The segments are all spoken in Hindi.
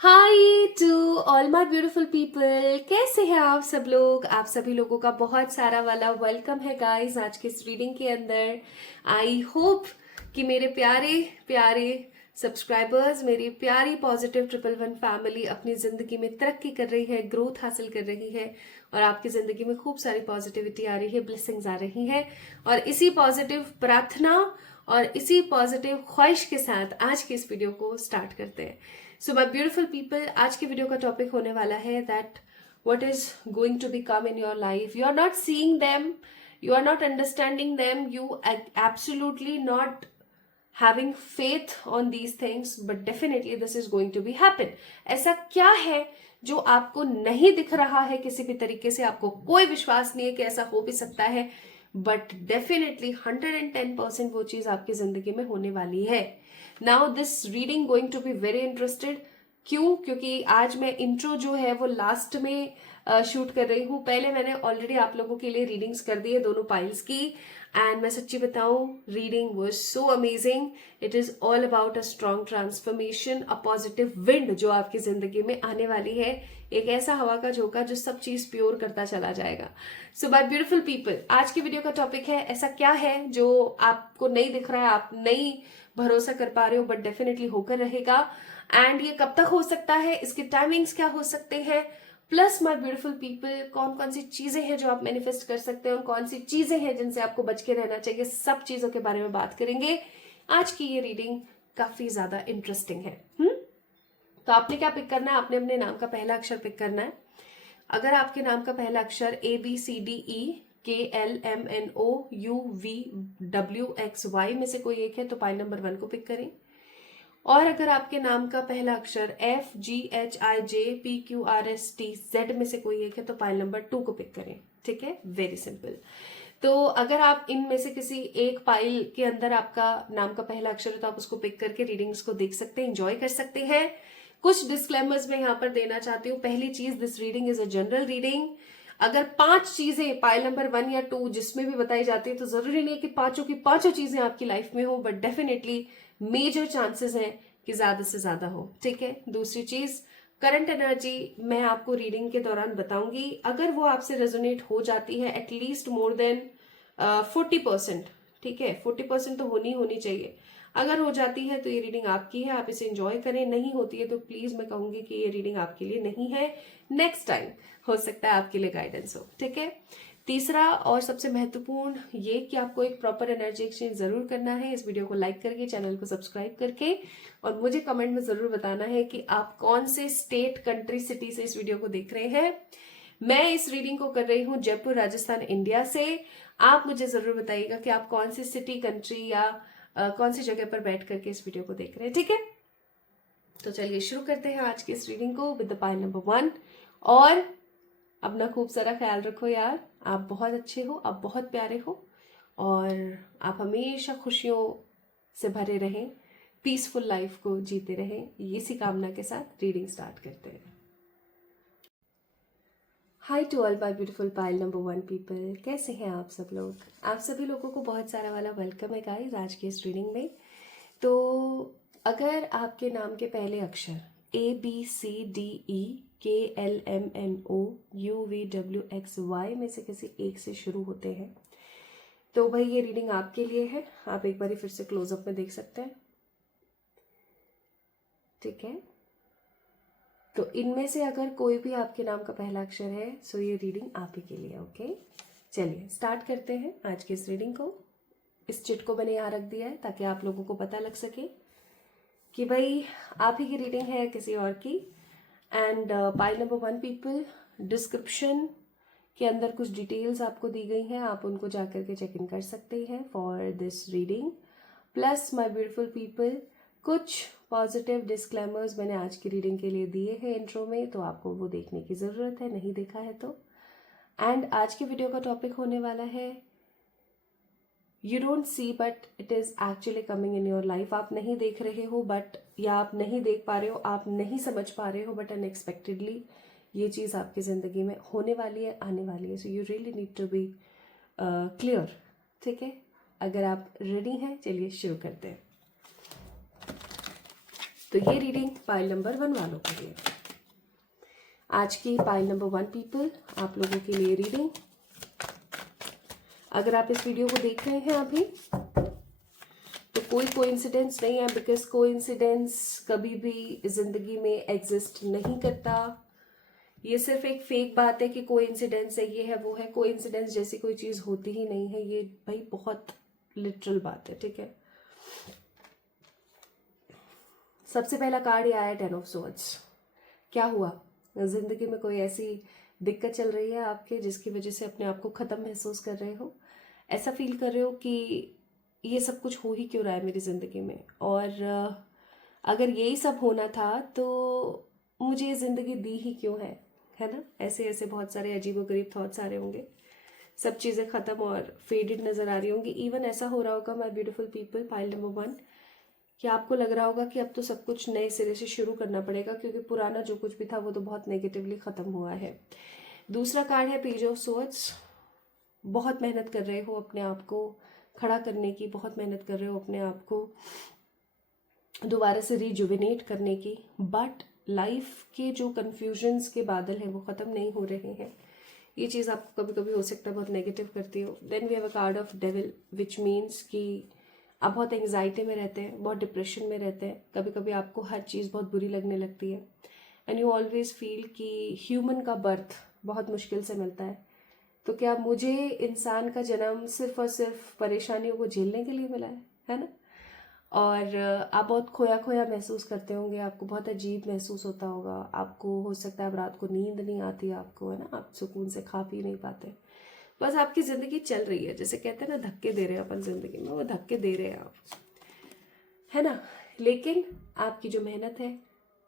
Hi to all my beautiful people, कैसे हैं आप सब लोग। आप सभी लोगों का बहुत सारा वाला वेलकम है गाइस आज के इस रीडिंग के अंदर। आई होप कि मेरे प्यारे प्यारे सब्सक्राइबर्स, मेरी प्यारी पॉजिटिव 111 फैमिली अपनी जिंदगी में तरक्की कर रही है, ग्रोथ हासिल कर रही है और आपकी जिंदगी में खूब सारी पॉजिटिविटी आ रही है, ब्लेसिंग्स आ रही है। और इसी पॉजिटिव प्रार्थना और इसी पॉजिटिव ख्वाहिश के साथ आज की इस वीडियो को स्टार्ट करते हैं। सो माय ब्यूटीफुल पीपल, आज की वीडियो का टॉपिक होने वाला है that what is going to be come in your life. You are not seeing them, you are not understanding them, you absolutely not having faith on these things, but definitely this is going to be happen. ऐसा क्या है जो आपको नहीं दिख रहा है, किसी भी तरीके से आपको कोई विश्वास नहीं है कि ऐसा हो भी सकता है, बट डेफिनेटली 110% वो चीज आपकी जिंदगी में होने वाली है। Now this reading going to be very interested. क्यों? क्योंकि आज मैं इंट्रो जो है वो लास्ट में शूट कर रही हूँ। पहले मैंने ऑलरेडी आप लोगों के लिए रीडिंग्स कर दी है दोनों पाइल्स की, एंड मैं सच्ची बताऊं, reading was so amazing. It is all about a strong transformation, a positive wind जो आपकी जिंदगी में आने वाली है, एक ऐसा हवा का झोंका जो सब चीज प्योर करता चला जाएगा। सो माय ब्यूटीफुल पीपल, आज की वीडियो का टॉपिक है ऐसा क्या है जो आपको नहीं दिख रहा है, आप नहीं भरोसा कर पा रहे हो, बट डेफिनेटली होकर रहेगा। एंड ये कब तक हो सकता है, इसके टाइमिंग्स क्या हो सकते हैं, प्लस माय ब्यूटीफुल पीपल कौन कौन सी चीजें हैं जो आप मैनिफेस्ट कर सकते हैं और कौन सी चीजें हैं जिनसे आपको बच के रहना चाहिए, सब चीजों के बारे में बात करेंगे। आज की ये रीडिंग काफी ज्यादा इंटरेस्टिंग है। तो आपने क्या पिक करना है? आपने अपने नाम का पहला अक्षर पिक करना है। अगर आपके नाम का पहला अक्षर ABCDE KLMNOUVWXY में से कोई एक है तो पाइल नंबर 1 को पिक करें। और अगर आपके नाम का पहला अक्षर FGHIJPQRSTZ में से कोई एक है तो पाइल नंबर 2 को पिक करें। ठीक है, वेरी सिंपल। तो अगर आप इनमें से किसी एक पाइल के अंदर आपका नाम का पहला अक्षर है तो आप उसको पिक करके रीडिंग्स को देख सकते हैं, एंजॉय कर सकते हैं। कुछ डिस्क्लेमर्स मैं यहाँ पर देना चाहती हूँ। पहली चीज, this reading is a general reading. अगर 5 चीजें पाइल नंबर 1 या 2 जिसमें भी बताई जाती है तो जरूरी नहीं है कि पांचों की पांचों चीजें आपकी लाइफ में हो, बट डेफिनेटली मेजर चांसेस हैं कि ज्यादा से ज्यादा हो। ठीक है। दूसरी चीज, करंट एनर्जी मैं आपको रीडिंग के दौरान बताऊंगी। अगर वो आपसे रेजोनेट हो जाती है एटलीस्ट मोर देन 40%, ठीक है, 40% तो होनी चाहिए। अगर हो जाती है तो ये रीडिंग आपकी है, आप इसे एंजॉय करें। नहीं होती है तो प्लीज मैं कहूंगी कि ये रीडिंग आपके लिए नहीं है, नेक्स्ट टाइम हो सकता है आपके लिए गाइडेंस हो। ठीक है। तीसरा और सबसे महत्वपूर्ण ये कि आपको एक प्रॉपर एनर्जी एक्सचेंज जरूर करना है, इस वीडियो को लाइक करके, चैनल को सब्सक्राइब करके, और मुझे कमेंट में जरूर बताना है कि आप कौन से स्टेट, कंट्री, सिटी से इस वीडियो को देख रहे हैं। मैं इस रीडिंग को कर रही हूँ जयपुर, राजस्थान, इंडिया से। आप मुझे जरूर बताइएगा कि आप कौन सी सिटी, कंट्री या कौन सी जगह पर बैठ करके इस वीडियो को देख रहे हैं। ठीक है, तो चलिए शुरू करते हैं आज की इस रीडिंग को विद द पाइल नंबर 1। और अपना खूब सारा ख्याल रखो यार, आप बहुत अच्छे हो, आप बहुत प्यारे हो, और आप हमेशा खुशियों से भरे रहें, पीसफुल लाइफ को जीते रहें, इसी कामना के साथ रीडिंग स्टार्ट करते हैं। Hi to all my beautiful pile number 1 people, कैसे हैं आप सब लोग। आप सभी लोगों को बहुत सारा वाला वेलकम है गाइस आज की इस रीडिंग में। तो अगर आपके नाम के पहले अक्षर ABCDEKLMNOUVWXY में से किसी एक से शुरू होते हैं तो भाई ये रीडिंग आपके लिए है। आप एक बार फिर से क्लोजअप में देख सकते हैं। ठीक है, तो इनमें से अगर कोई भी आपके नाम का पहला अक्षर है सो ये रीडिंग आप ही के लिए। ओके, चलिए स्टार्ट करते हैं आज की इस रीडिंग को। इस चिट को मैंने यहाँ रख दिया है ताकि आप लोगों को पता लग सके कि भाई आप ही की रीडिंग है किसी और की। And pile number 1 people, description के अंदर कुछ डिटेल्स आपको दी गई हैं, आप उनको जाकर के चेक इन कर सकते हैं for this reading. Plus my beautiful people, कुछ पॉजिटिव डिस्क्लेमर्स मैंने आज की रीडिंग के लिए दिए हैं इंट्रो में, तो आपको वो देखने की ज़रूरत है, नहीं देखा है तो। एंड आज की वीडियो का टॉपिक होने वाला है you don't see but it is actually coming in your life. आप नहीं देख रहे हो बट, या आप नहीं देख पा रहे हो, आप नहीं समझ पा रहे हो, बट अनएक्सपेक्टेडली ये चीज़ आपकी ज़िंदगी में होने वाली है, आने वाली है। So you really need to be clear. ठीक है, अगर आप रेडी हैं चलिए शुरू करते हैं। तो ये रीडिंग पाइल नंबर 1 वालों के लिए। आज की पाइल नंबर 1 पीपल, आप लोगों के लिए रीडिंग। अगर आप इस वीडियो को देख रहे हैं अभी, तो कोई कोइंसिडेंस नहीं है, बिकॉज कोइंसिडेंस कभी भी जिंदगी में एग्जिस्ट नहीं करता। ये सिर्फ एक फेक बात है कि कोइंसिडेंस है, ये है वो है। कोइंसिडेंस जैसी कोई चीज होती ही नहीं है, ये भाई बहुत लिटरल बात है, ठीक है। सबसे पहला कार्ड ये आया 10 ऑफ स्वॉर्ड्स। क्या हुआ? जिंदगी में कोई ऐसी दिक्कत चल रही है आपके जिसकी वजह से अपने आप को खत्म महसूस कर रहे हो, ऐसा फील कर रहे हो कि ये सब कुछ हो ही क्यों रहा है मेरी जिंदगी में, और अगर यही सब होना था तो मुझे ये जिंदगी दी ही क्यों है ना। ऐसे ऐसे बहुत सारे अजीबोगरीब थॉट्स आ रहे होंगे, सब चीज़ें ख़त्म और फेडेड नज़र आ रही होंगी। इवन ऐसा हो रहा होगा my beautiful people, pile number 1, कि आपको लग रहा होगा कि अब तो सब कुछ नए सिरे से शुरू करना पड़ेगा, क्योंकि पुराना जो कुछ भी था वो तो बहुत नेगेटिवली ख़त्म हुआ है। दूसरा कार्ड है पेज ऑफ स्वॉर्ड्स। बहुत मेहनत कर रहे हो अपने आप को खड़ा करने की, बहुत मेहनत कर रहे हो अपने आप को दोबारा से रिजुविनेट करने की, बट लाइफ के जो कन्फ्यूजन्स के बादल हैं वो ख़त्म नहीं हो रहे हैं। ये चीज़ आपको कभी कभी हो सकता है बहुत नेगेटिव करती हो। Then we have a card of devil, which means कि आप बहुत एंग्जाइटी में रहते हैं, बहुत डिप्रेशन में रहते हैं। कभी कभी आपको हर चीज़ बहुत बुरी लगने लगती है, एंड यू ऑलवेज फील कि ह्यूमन का बर्थ बहुत मुश्किल से मिलता है। तो क्या मुझे इंसान का जन्म सिर्फ और सिर्फ परेशानियों को झेलने के लिए मिला है ना। और आप बहुत खोया खोया महसूस करते होंगे, आपको बहुत अजीब महसूस होता होगा, आपको हो सकता है अब रात को नींद नहीं आती आपको, है ना, आप सुकून से खा पी नहीं पाते, बस आपकी ज़िंदगी चल रही है, जैसे कहते हैं ना धक्के दे रहे हैं अपन ज़िंदगी में, वो धक्के दे रहे हैं आप, है ना। लेकिन आपकी जो मेहनत है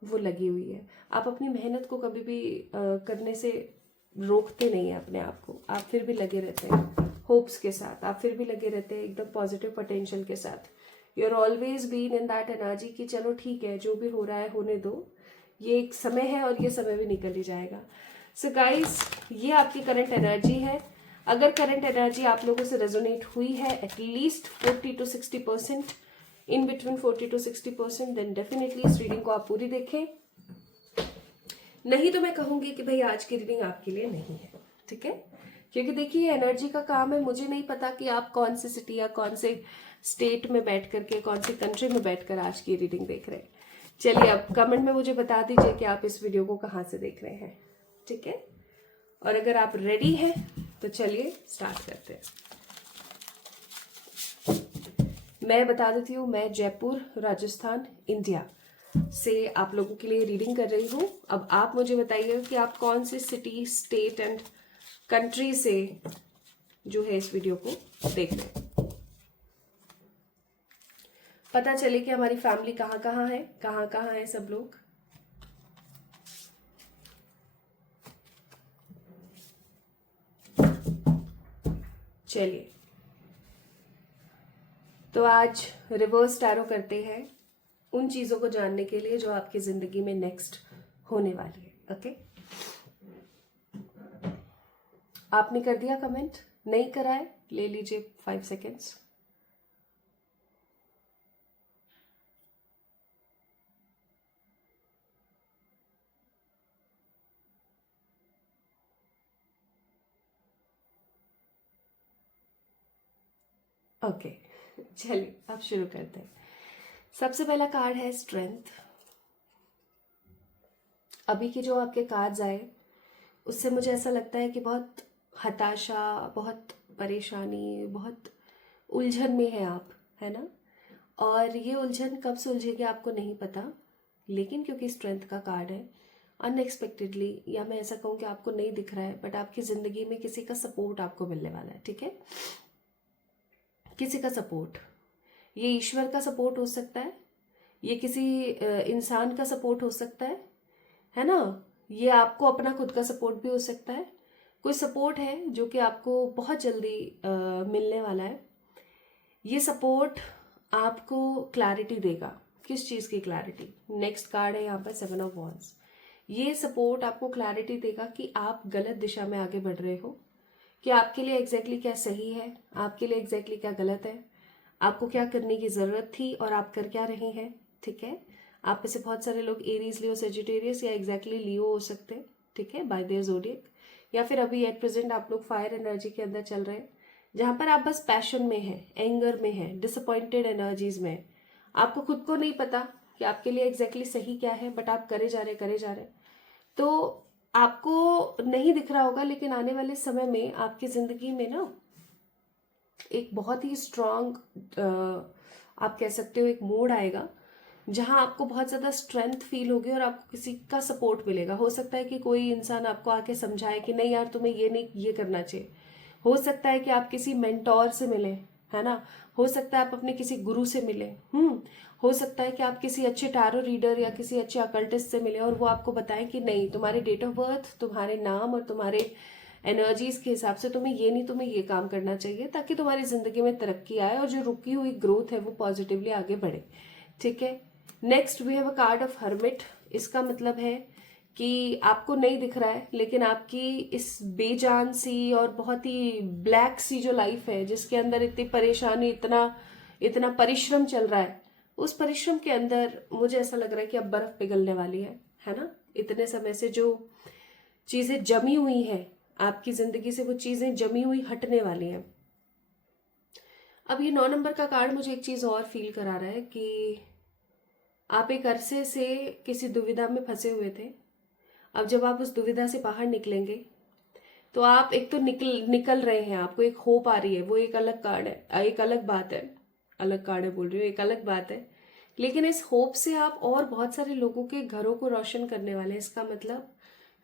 वो लगी हुई है। आप अपनी मेहनत को कभी भी करने से रोकते नहीं हैं अपने आप को, आप फिर भी लगे रहते हैं होप्स के साथ, आप फिर भी लगे रहते हैं एकदम पॉजिटिव पोटेंशियल के साथ। You are always been in that energy कि चलो ठीक है, जो भी हो रहा है होने दो, ये एक समय है और ये समय भी निकल ही जाएगा। सो गाइस, ये आपकी करंट एनर्जी है। अगर करंट एनर्जी आप लोगों से रेजोनेट हुई है at least 40 to 60%, in between 40 to 60%, then definitely इस रीडिंग को आप पूरी देखें। नहीं तो मैं कहूंगी कि भाई आज की रीडिंग आपके लिए नहीं है, ठीक है। क्योंकि देखिए एनर्जी का काम है, मुझे नहीं पता कि आप कौन सी सिटी या कौन से स्टेट में बैठ करके, कौन सी कंट्री में बैठकर आज की रीडिंग देख रहे हैं। चलिए अब कमेंट में मुझे बता दीजिए कि आप इस वीडियो को कहाँ से देख रहे हैं, ठीक है। और अगर आप रेडी हैं तो चलिए स्टार्ट करते हैं। मैं बता देती हूँ, मैं जयपुर, राजस्थान, इंडिया से आप लोगों के लिए रीडिंग कर रही हूँ। अब आप मुझे बताइए कि आप कौन से सिटी, स्टेट एंड कंट्री से जो है इस वीडियो को देख रहे हैं। पता चले कि हमारी फैमिली कहाँ कहाँ है सब लोग। चलिए तो आज रिवर्स टैरो करते हैं उन चीजों को जानने के लिए जो आपकी जिंदगी में नेक्स्ट होने वाली है। ओके, आपने कर दिया कमेंट? नहीं करा है, ले लीजिए 5 सेकेंड्स। ओके, चलिए अब शुरू करते हैं। सबसे पहला कार्ड है स्ट्रेंथ। अभी के जो आपके कार्ड्स आए उससे मुझे ऐसा लगता है कि बहुत हताशा, बहुत परेशानी, बहुत उलझन में है आप, है ना। और ये उलझन कब से उलझेगी आपको नहीं पता, लेकिन क्योंकि स्ट्रेंथ का कार्ड है, अनएक्सपेक्टेडली, या मैं ऐसा कहूँ कि आपको नहीं दिख रहा है, बट आपकी ज़िंदगी में किसी का सपोर्ट आपको मिलने वाला है, ठीक है। किसी का सपोर्ट, ये ईश्वर का सपोर्ट हो सकता है, ये किसी इंसान का सपोर्ट हो सकता है ना। ये आपको अपना खुद का सपोर्ट भी हो सकता है। कोई सपोर्ट है जो कि आपको बहुत जल्दी मिलने वाला है। ये सपोर्ट आपको क्लैरिटी देगा। किस चीज़ की क्लैरिटी? नेक्स्ट कार्ड है यहाँ पर 7 ऑफ वॉन्ड्स। ये सपोर्ट आपको क्लैरिटी देगा कि आप गलत दिशा में आगे बढ़ रहे हो, कि आपके लिए एग्जैक्टली क्या सही है, आपके लिए एग्जैक्टली क्या गलत है, आपको क्या करने की ज़रूरत थी और आप कर क्या रहे हैं, ठीक है। आप में से बहुत सारे लोग एरीज, लियो, सेजिटेरियस या एग्जैक्टली लियो हो सकते हैं, ठीक है, बाय देयर ज़ोडिएक। या फिर अभी एट प्रेजेंट आप लोग फायर एनर्जी के अंदर चल रहे हैं, जहां पर आप बस पैशन में हैं, एंगर में हैं, डिसअपॉइंटेड एनर्जीज में हैं। आपको खुद को नहीं पता कि आपके लिए एग्जैक्टली सही क्या है, बट आप करे जा रहे। तो आपको नहीं दिख रहा होगा, लेकिन आने वाले समय में आपकी जिंदगी में ना एक बहुत ही स्ट्रांग, आप कह सकते हो, एक मोड आएगा जहां आपको बहुत ज्यादा स्ट्रेंथ फील होगी और आपको किसी का सपोर्ट मिलेगा। हो सकता है कि कोई इंसान आपको आके समझाए कि नहीं यार, तुम्हें ये नहीं, ये करना चाहिए। हो सकता है कि आप किसी मेंटोर से मिले, है ना। हो सकता है आप अपने किसी गुरु से मिले। हो सकता है कि आप किसी अच्छे टैरो रीडर या किसी अच्छे अकल्टिस्ट से मिले और वो आपको बताएं कि नहीं, तुम्हारे डेट ऑफ बर्थ, तुम्हारे नाम और तुम्हारे एनर्जीज के हिसाब से तुम्हें ये नहीं, तुम्हें ये काम करना चाहिए, ताकि तुम्हारी जिंदगी में तरक्की आए और जो रुकी हुई ग्रोथ है वो पॉजिटिवली आगे बढ़े, ठीक है। Next we have a card of hermit. इसका मतलब है कि आपको नहीं दिख रहा है, लेकिन आपकी इस बेजान सी और बहुत ही ब्लैक सी जो लाइफ है, जिसके अंदर इतनी परेशानी, इतना इतना परिश्रम चल रहा है, उस परिश्रम के अंदर मुझे ऐसा लग रहा है कि अब बर्फ पिघलने वाली है ना। इतने समय से जो चीजें जमी हुई हैं आपकी जिंदगी से, वो चीजें जमी हुई हटने वाली हैं। अब ये 9 नंबर का कार्ड मुझे एक चीज और फील करा रहा है कि आप एक अरसे से किसी दुविधा में फंसे हुए थे। अब जब आप उस दुविधा से बाहर निकलेंगे तो आप एक तो निकल रहे हैं, आपको एक होप आ रही है, वो एक अलग कार्ड है, एक अलग बात है, अलग कार्ड है बोल रही हूँ, एक अलग बात है। लेकिन इस होप से आप और बहुत सारे लोगों के घरों को रोशन करने वाले हैं। इसका मतलब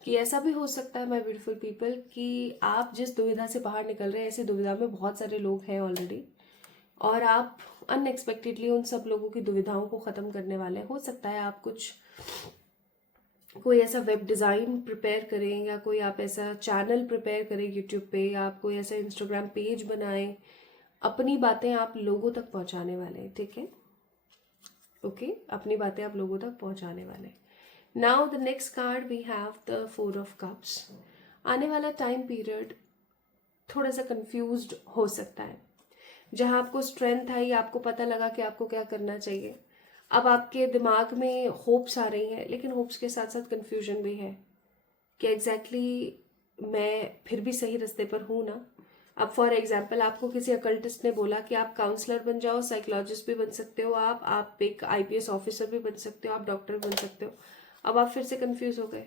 कि ऐसा भी हो सकता है, माय ब्यूटीफुल पीपल, कि आप जिस दुविधा से बाहर निकल रहे हैं, ऐसी दुविधा में बहुत सारे लोग हैं ऑलरेडी, और आप अनएक्सपेक्टेडली उन सब लोगों की दुविधाओं को खत्म करने वाले हैं। हो सकता है आप कोई ऐसा वेब डिज़ाइन प्रिपेयर करें, या कोई आप ऐसा चैनल प्रिपेयर करें यूट्यूब पे, या आप कोई ऐसा इंस्टाग्राम पेज बनाएं, अपनी बातें आप लोगों तक पहुंचाने वाले हैं, ठीक है, ओके, अपनी बातें आप लोगों तक पहुंचाने वाले हैं। Now the next card we have the 4 of cups. आने वाला टाइम पीरियड थोड़ा सा कंफ्यूज्ड हो सकता है। जहां आपको स्ट्रेंथ आई, आपको पता लगा कि आपको क्या करना चाहिए, अब आपके दिमाग में होप्स आ रही हैं, लेकिन होप्स के साथ साथ कंफ्यूजन भी है कि एग्जैक्टली मैं फिर भी सही रास्ते पर हूं ना। अब फॉर एग्जाम्पल आपको किसी अकल्टिस्ट ने बोला कि आप काउंसलर बन जाओ, साइकोलॉजिस्ट भी बन सकते हो, आप एक आईपीएस ऑफिसर भी बन सकते हो, आप डॉक्टर बन सकते हो। अब आप फिर से कंफ्यूज हो गए,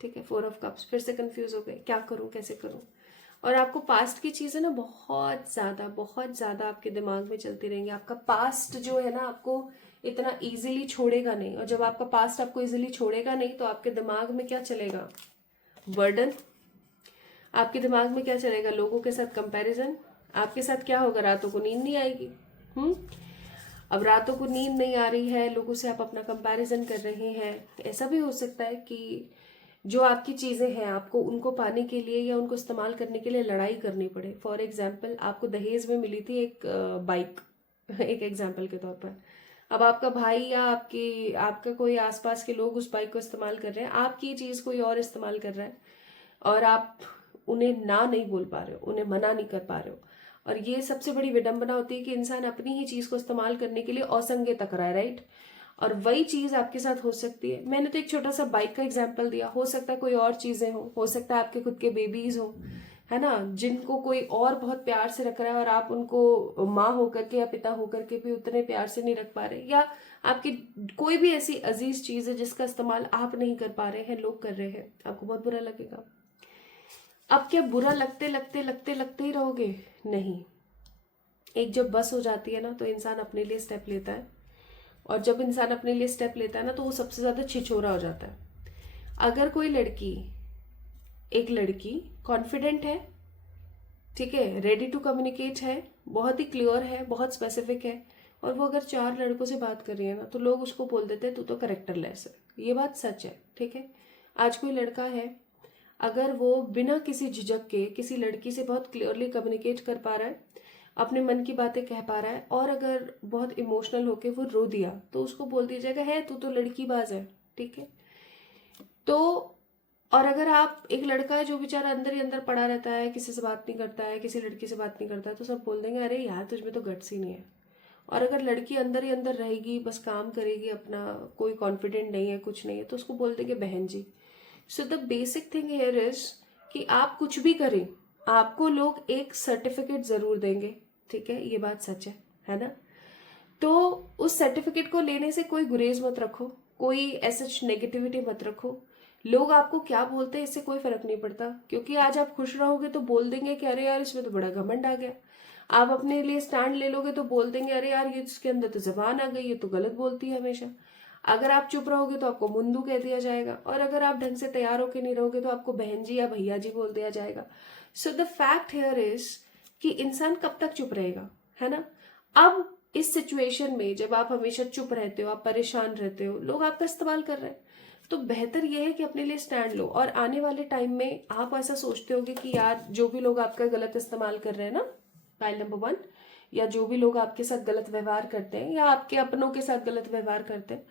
ठीक है, 4 ऑफ कप्स, फिर से कंफ्यूज हो गए, क्या करूं, कैसे करूं। और आपको पास्ट की चीजें ना बहुत ज्यादा आपके दिमाग में चलती रहेंगी। आपका पास्ट जो है ना, आपको इतना इजीली छोड़ेगा नहीं, और जब आपका पास्ट आपको इजीली छोड़ेगा नहीं, तो आपके दिमाग में क्या चलेगा, बर्डन। आपके दिमाग में क्या चलेगा, लोगों के साथ कंपैरिजन। आपके साथ क्या होगा, रातों को नींद नहीं आएगी। अब रातों को नींद नहीं आ रही है, लोगों से आप अपना कंपैरिजन कर रहे हैं। ऐसा भी हो सकता है कि जो आपकी चीजें हैं, आपको उनको पाने के लिए या उनको इस्तेमाल करने के लिए लड़ाई करनी पड़े। फॉर एग्जाम्पल आपको दहेज में मिली थी एक बाइक एक एग्जाम्पल के तौर पर। अब आपका भाई या आपका कोई आसपास के लोग उस बाइक को इस्तेमाल कर रहे हैं, आपकी चीज कोई और इस्तेमाल कर रहा है, और आप उन्हें ना नहीं बोल पा रहे हो, उन्हें मना नहीं कर पा रहे हो। और ये सबसे बड़ी विडंबना होती है कि इंसान अपनी ही चीज को इस्तेमाल करने के लिए असंगे तक रहा है, राइट। और वही चीज आपके साथ हो सकती है। मैंने तो एक छोटा सा बाइक का एग्जाम्पल दिया, हो सकता है कोई और चीजें हो सकता है आपके खुद के बेबीज हो, है ना, जिनको कोई और बहुत प्यार से रख रहा है और आप उनको माँ होकर के या पिता होकर के भी उतने प्यार से नहीं रख पा रहे, या आपकी कोई भी ऐसी अजीज चीज है जिसका इस्तेमाल आप नहीं कर पा रहे हैं, लोग कर रहे हैं, आपको बहुत बुरा लगेगा। अब क्या बुरा लगते लगते लगते लगते ही रहोगे, नहीं। एक जब बस हो जाती है ना, तो इंसान अपने लिए स्टेप लेता है, और जब इंसान अपने लिए स्टेप लेता है ना, तो वो सबसे ज्यादा छिछोरा हो जाता है। अगर कोई एक लड़की कॉन्फिडेंट है, ठीक है, रेडी टू कम्युनिकेट है, बहुत ही क्लियर है, बहुत स्पेसिफिक है, और वो अगर 4 लड़कों से बात कर रही है ना, तो लोग उसको बोल देते हैं तू तो करेक्टरलेस है। ये बात सच है, ठीक है। आज कोई लड़का है, अगर वो बिना किसी झिझक के किसी लड़की से बहुत क्लियरली कम्युनिकेट कर पा रहा है, अपने मन की बातें कह पा रहा है, और अगर बहुत इमोशनल होके वो रो दिया, तो उसको बोल दिया जाएगा है तू तो लड़की बाज है, ठीक है। तो और अगर आप एक लड़का है जो बेचारा अंदर ही अंदर पड़ा रहता है, किसी से बात नहीं करता है, किसी लड़की से बात नहीं करता है, तो सब बोल देंगे अरे यार तुझमें तो गट्स ही नहीं है। और अगर लड़की अंदर ही अंदर रहेगी, बस काम करेगी अपना, कोई कॉन्फिडेंट नहीं है, कुछ नहीं है, तो उसको बोल देंगे बहन जी। So the basic thing here is कि आप कुछ भी करें, आपको लोग एक सर्टिफिकेट जरूर देंगे, ठीक है, ये बात सच है ना। तो उस सर्टिफिकेट को लेने से कोई गुरेज मत रखो, कोई ऐसा नेगेटिविटी मत रखो। लोग आपको क्या बोलते हैं इससे कोई फर्क नहीं पड़ता, क्योंकि आज आप खुश रहोगे तो बोल देंगे कि अरे यार इसमें तो बड़ा घमंड आ गया। आप अपने लिए स्टैंड ले लोगे तो बोल देंगे अरे यार ये इसके अंदर तो जबान आ गई, ये तो गलत बोलती है हमेशा। अगर आप चुप रहोगे तो आपको मुंदू कह दिया जाएगा, और अगर आप ढंग से तैयार होकर नहीं रहोगे तो आपको बहन जी या भैया जी बोल दिया जाएगा। So the fact here is कि इंसान कब तक चुप रहेगा, है ना। अब इस सिचुएशन में जब आप हमेशा चुप रहते हो, आप परेशान रहते हो, लोग आपका इस्तेमाल कर रहे हैं, तो बेहतर यह है कि अपने लिए स्टैंड लो। और आने वाले टाइम में आप ऐसा सोचते होगे कि यार जो भी लोग आपका गलत इस्तेमाल कर रहे हैं ना, फाइल नंबर 1, या जो भी लोग आपके साथ गलत व्यवहार करते हैं या आपके अपनों के साथ गलत व्यवहार करते हैं,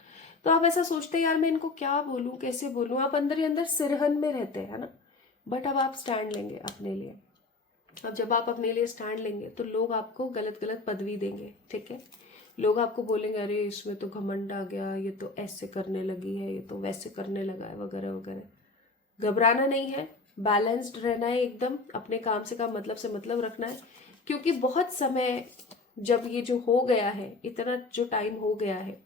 तो आप ऐसा सोचते हैं यार मैं इनको क्या बोलूं, कैसे बोलूं, आप अंदर ही अंदर सिरहन में रहते हैं, है ना। बट अब आप स्टैंड लेंगे अपने लिए। अब जब आप अपने लिए स्टैंड लेंगे तो लोग आपको गलत गलत पदवी देंगे, ठीक है। लोग आपको बोलेंगे अरे इसमें तो घमंड आ गया, ये तो ऐसे करने लगी है, ये तो वैसे करने लगा है, वगैरह वगैरह। घबराना नहीं है, बैलेंस्ड रहना है एकदम, अपने काम से काम, मतलब से मतलब रखना है। क्योंकि बहुत समय जब ये जो हो गया है, इतना जो टाइम हो गया है,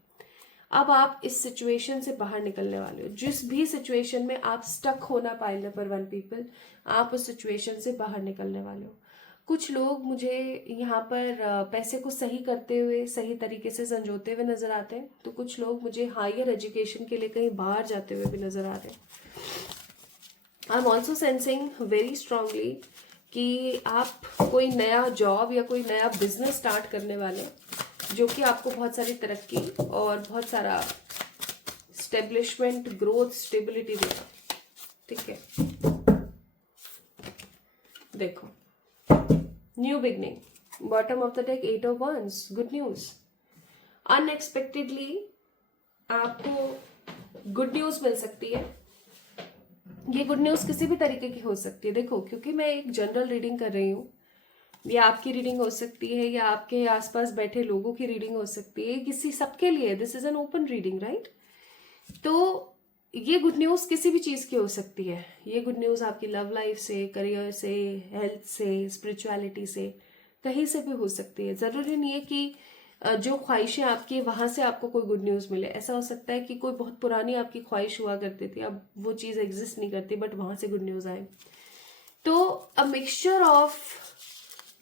अब आप इस सिचुएशन से बाहर निकलने वाले हो। जिस भी सिचुएशन में आप स्टक होना पाए नंबर 1 पीपल, आप उस सिचुएशन से बाहर निकलने वाले हो। कुछ लोग मुझे यहाँ पर पैसे को सही करते हुए, सही तरीके से संजोते हुए नजर आते हैं, तो कुछ लोग मुझे हायर एजुकेशन के लिए कहीं बाहर जाते हुए भी नजर आ रहे हैं। I am also sensing very strongly कि आप कोई नया जॉब या कोई नया बिजनेस स्टार्ट करने वाले हैं, जो कि आपको बहुत सारी तरक्की और बहुत सारा स्टेब्लिशमेंट, ग्रोथ, स्टेबिलिटी देगा, ठीक है। देखो, new beginning, bottom of the deck, 8 of wands, good news. Unexpectedly आपको गुड न्यूज मिल सकती है। ये गुड न्यूज किसी भी तरीके की हो सकती है। देखो, क्योंकि मैं एक जनरल रीडिंग कर रही हूँ, या आपकी रीडिंग हो सकती है, या आपके आसपास बैठे लोगों की रीडिंग हो सकती है, किसी सबके लिए this is an open reading, right. तो ये गुड न्यूज किसी भी चीज की हो सकती है। ये गुड न्यूज आपकी लव लाइफ से, करियर से, हेल्थ से, स्पिरिचुअलिटी से, कहीं से भी हो सकती है। जरूरी नहीं है कि जो ख्वाहिशें आपकी वहां से आपको कोई गुड न्यूज मिले। ऐसा हो सकता है कि कोई बहुत पुरानी आपकी ख्वाहिश हुआ करती थी, अब वो चीज एग्जिस्ट नहीं करती, बट वहां से गुड न्यूज आए। तो a mixture of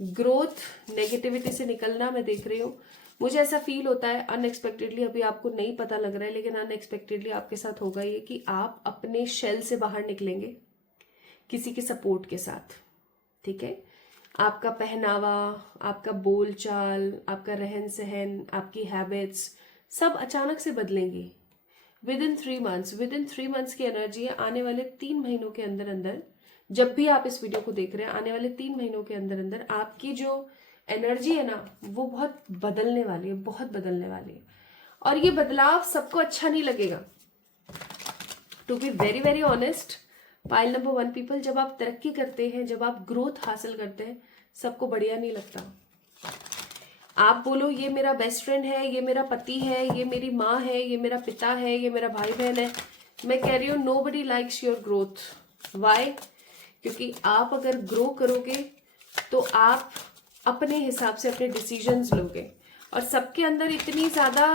growth, negativity से निकलना मैं देख रही हूँ। मुझे ऐसा फील होता है अनएक्सपेक्टेडली, अभी आपको नहीं पता लग रहा है, लेकिन अनएक्सपेक्टेडली आपके साथ होगा ये कि आप अपने शेल से बाहर निकलेंगे किसी के सपोर्ट के साथ, ठीक है। आपका पहनावा, आपका बोलचाल, आपका रहन सहन, आपकी हैबिट्स सब अचानक से बदलेंगी within 3 months. Within 3 months की एनर्जी है। आने वाले 3 महीनों के अंदर अंदर, जब भी आप इस वीडियो को देख रहे हैं, आने वाले 3 महीनों के अंदर अंदर आपकी जो एनर्जी है ना, वो बहुत बदलने वाली है, बहुत बदलने वाली है। और ये बदलाव सबको अच्छा नहीं लगेगा। To be very very honest, pile number 1 people, जब आप तरक्की करते हैं, जब आप ग्रोथ हासिल करते हैं, सबको बढ़िया नहीं लगता। आप बोलो ये मेरा बेस्ट फ्रेंड है, ये मेरा पति है, ये मेरी माँ है, ये मेरा पिता है, ये मेरा भाई बहन है, मैं कह रही हूँ nobody likes your growth. Why? क्योंकि आप अगर ग्रो करोगे तो आप अपने हिसाब से अपने डिसीजंस लोगे, और सबके अंदर इतनी ज्यादा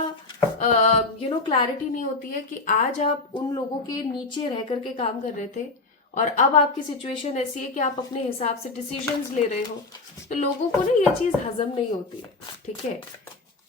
क्लैरिटी नहीं होती है कि आज आप उन लोगों के नीचे रह करके काम कर रहे थे और अब आपकी सिचुएशन ऐसी है कि आप अपने हिसाब से डिसीजंस ले रहे हो, तो लोगों को ना ये चीज हजम नहीं होती है, ठीक है।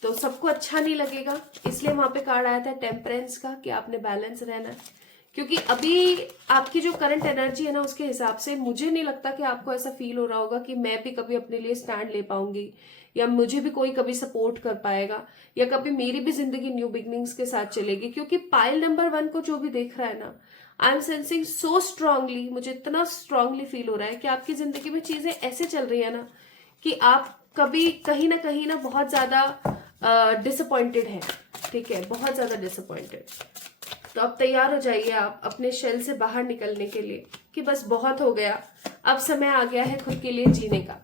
तो सबको अच्छा नहीं लगेगा, इसलिए वहां पे कार्ड आया था टेम्परेंस का, कि आपने बैलेंस रहना है। क्योंकि अभी आपकी जो करंट एनर्जी है ना, उसके हिसाब से मुझे नहीं लगता कि आपको ऐसा फील हो रहा होगा कि मैं भी कभी अपने लिए स्टैंड ले पाऊंगी, या मुझे भी कोई कभी सपोर्ट कर पाएगा, या कभी मेरी भी जिंदगी न्यू बिगनिंग्स के साथ चलेगी। क्योंकि पाइल नंबर 1 को जो भी देख रहा है ना, आई एम सेंसिंग सो स्ट्रांगली, मुझे इतना स्ट्रांगली फील हो रहा है कि आपकी जिंदगी में चीजें ऐसे चल रही है ना कि आप कभी कहीं ना बहुत ज्यादा डिसअपॉइंटेड है, ठीक है, बहुत ज्यादा डिसअपॉइंटेड। तो अब तैयार हो जाइए आप अपने शेल से बाहर निकलने के लिए, कि बस बहुत हो गया, अब समय आ गया है खुद के लिए जीने का।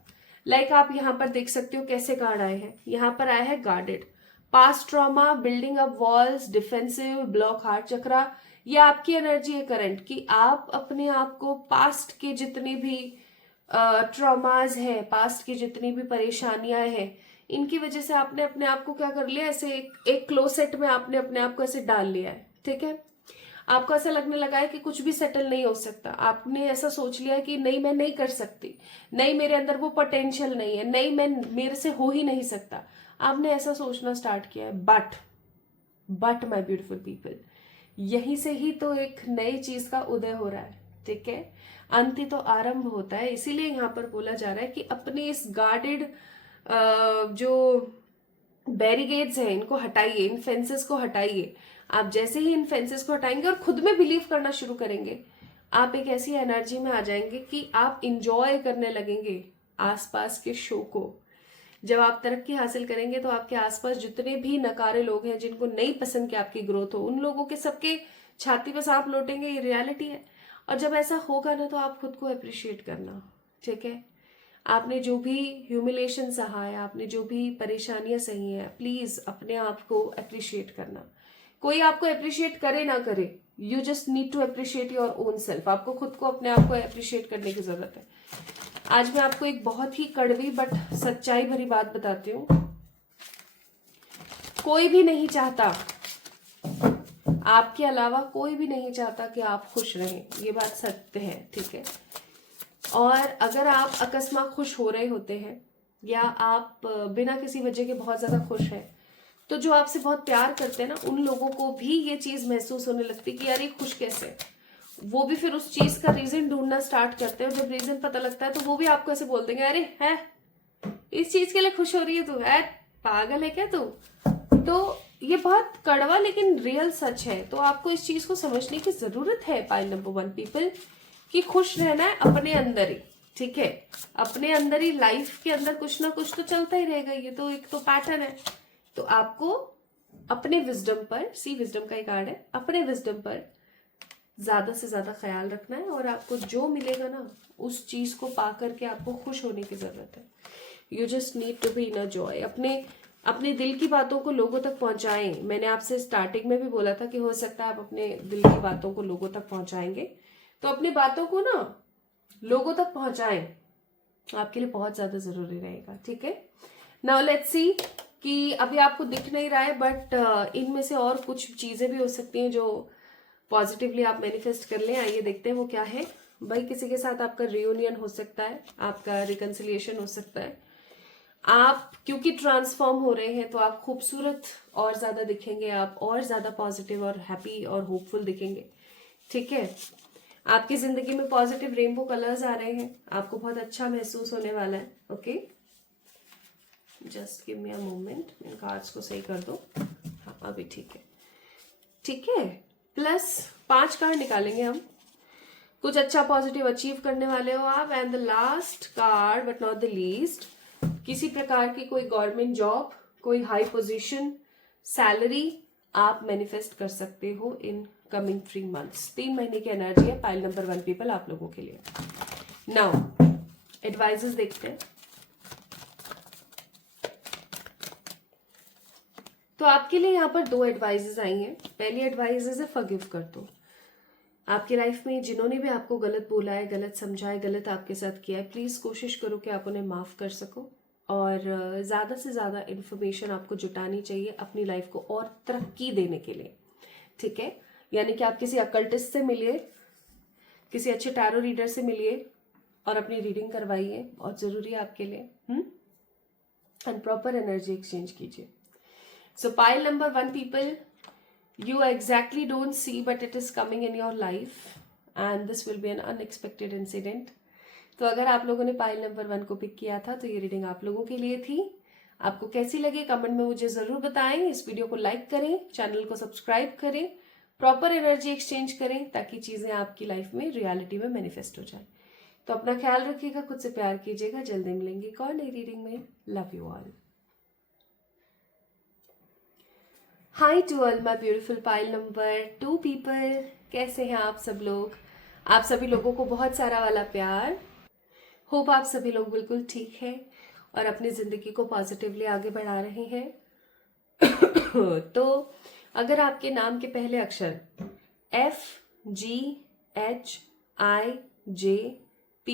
लाइक आप यहाँ पर देख सकते हो कैसे कार्ड आए हैं। यहाँ पर आया है guarded, past trauma, building up walls, defensive, block heart chakra. ये आपकी एनर्जी है करंट कि आप अपने आप को पास्ट के जितने भी ट्रॉमाज है, पास्ट की जितनी भी परेशानियां हैं, इनकी वजह से आपने अपने आप को क्या कर लिया, ऐसे एक क्लोसेट में आपने अपने आप को ऐसे डाल लिया है। ठीक है, आपको ऐसा लगने लगा है कि कुछ भी सेटल नहीं हो सकता। आपने ऐसा सोच लिया है कि नहीं मैं नहीं कर सकती, नहीं मेरे अंदर वो पोटेंशियल नहीं है, नहीं मैं मेरे से हो ही नहीं सकता। आपने ऐसा सोचना स्टार्ट किया है। बट माय ब्यूटीफुल पीपल, यहीं से ही तो एक नई चीज का उदय हो रहा है। ठीक है, अंत ही तो आरंभ होता है। इसीलिए यहाँ पर बोला जा रहा है कि अपने इस गार्डेड जो बैरिगेड्स हैं इनको हटाइए, इन फेंसेस को हटाइए। आप जैसे ही इन फेंसेस को हटाएंगे और खुद में बिलीव करना शुरू करेंगे, आप एक ऐसी एनर्जी में आ जाएंगे कि आप इंजॉय करने लगेंगे आसपास के शो को। जब आप तरक्की हासिल करेंगे तो आपके आसपास जितने भी नकारे लोग हैं, जिनको नहीं पसंद कि आपकी ग्रोथ हो, उन लोगों के सबके छाती पर सांप लौटेंगे। ये रियलिटी है। और जब ऐसा होगा ना, तो आप खुद को अप्रिशिएट करना। ठीक है, आपने जो भी ह्यूमिलेशन सहा है, आपने जो भी परेशानियां सही हैं, प्लीज अपने आप को अप्रिशिएट करना। कोई आपको अप्रिशिएट करे ना करे, you just need to appreciate your own self. आपको खुद को अपने आप को अप्रिशिएट करने की जरूरत है। आज मैं आपको एक बहुत ही कड़वी बट सच्चाई भरी बात बताती हूँ। कोई भी नहीं चाहता, आपके अलावा कोई भी नहीं चाहता कि आप खुश रहें। ये बात सत्य है। ठीक है, और अगर आप अकस्मात खुश हो रहे होते हैं या आप बिना किसी वजह के बहुत ज्यादा खुश हैं, तो जो आपसे बहुत प्यार करते हैं ना, उन लोगों को भी ये चीज महसूस होने लगती है कि यार ये खुश कैसे है। वो भी फिर उस चीज का रीजन ढूंढना स्टार्ट करते हैं। और जब रीजन पता लगता है तो वो भी आपको ऐसे बोल देंगे, अरे है इस चीज के लिए खुश हो रही है तू, है पागल है क्या तू। तो ये बहुत कड़वा लेकिन रियल सच है। तो आपको इस चीज को समझने की जरूरत है पाइल नंबर 1 पीपल, कि खुश रहना है अपने अंदर ही। ठीक है, अपने अंदर ही लाइफ के अंदर कुछ ना कुछ तो चलता ही रहेगा। ये तो एक तो पैटर्न है। तो आपको अपने विजडम पर, सी विजडम का एक कार्ड है, अपने विजडम पर ज्यादा से ज्यादा ख्याल रखना है। और आपको जो मिलेगा ना, उस चीज को पा करके आपको खुश होने की जरूरत है। You just need to be in a joy. अपने दिल की बातों को लोगों तक पहुंचाएं। मैंने आपसे स्टार्टिंग में भी बोला था कि हो सकता है आप अपने दिल की बातों को लोगों तक पहुंचाएंगे। तो अपनी बातों को ना लोगों तक पहुंचाएं, आपके लिए बहुत ज्यादा जरूरी रहेगा। ठीक है, नाउ लेट्स सी कि अभी आपको दिख नहीं रहा है, बट इनमें से और कुछ चीजें भी हो सकती हैं जो पॉजिटिवली आप मैनिफेस्ट कर लें। आइए देखते हैं वो क्या है। भाई, किसी के साथ आपका रियूनियन हो सकता है, आपका रिकंसिलिएशन हो सकता है। आप क्योंकि ट्रांसफॉर्म हो रहे हैं तो आप खूबसूरत और ज्यादा दिखेंगे, आप और ज्यादा पॉजिटिव और हैप्पी और होपफुल दिखेंगे। ठीक है, आपकी जिंदगी में पॉजिटिव रेनबो कलर्स आ रहे हैं, आपको बहुत अच्छा महसूस होने वाला है। Okay, just give me a moment, in cards को सही कर दो। हाँ, अभी ठीक है। ठीक है, प्लस 5 कार्ड निकालेंगे हम। कुछ अच्छा पॉजिटिव अचीव करने वाले हो आप। And the last card but not the least, किसी प्रकार की कोई गवर्नमेंट जॉब, कोई हाई पोजीशन, सैलरी आप मैनिफेस्ट कर सकते हो इन कमिंग 3 मंथ्स। 3 महीने की एनर्जी है पाइल नंबर 1 पीपल आप लोगों के लिए। नाउ एडवाइजेस देखते हैं। तो आपके लिए यहाँ पर 2 एडवाइजेस आई हैं। पहली एडवाइजेस है फॉरगिव कर दो। आपकी लाइफ में जिन्होंने भी आपको गलत बोला है, गलत समझा है, गलत आपके साथ किया है, प्लीज कोशिश करो कि आप उन्हें माफ कर सको। और ज्यादा से ज्यादा इन्फॉर्मेशन आपको जुटानी चाहिए अपनी लाइफ को और तरक्की देने के लिए। ठीक है, यानी कि आप किसी अकल्टिस्ट से मिलिए, किसी अच्छे टैरो रीडर से मिलिए और अपनी रीडिंग करवाइए, बहुत जरूरी है आपके लिए। एंड प्रॉपर एनर्जी एक्सचेंज कीजिए। सो pile number 1 people, you exactly don't see but it is coming in your life and this will be an unexpected incident. तो अगर आप लोगों ने पाइल नंबर 1 को पिक किया था तो ये रीडिंग आप लोगों के लिए थी। आपको कैसी लगी कमेंट में मुझे जरूर बताएं। इस वीडियो को लाइक करें, चैनल को सब्सक्राइब करें, प्रॉपर एनर्जी एक्सचेंज करें ताकि चीजें आपकी लाइफ में रियलिटी में मैनिफेस्ट हो जाए। तो अपना ख्याल रखिएगा, खुद से प्यार कीजिएगा। जल्दी मिलेंगे एक और नई रीडिंग में। Love you all. Hi to all my beautiful pile number 2 people, कैसे हैं आप सब लोग। आप सभी लोगों को बहुत सारा वाला प्यार। होप आप सभी लोग बिल्कुल ठीक हैं और अपनी ज़िंदगी को पॉजिटिवली आगे बढ़ा रहे हैं। तो अगर आपके नाम के पहले अक्षर F G H I J P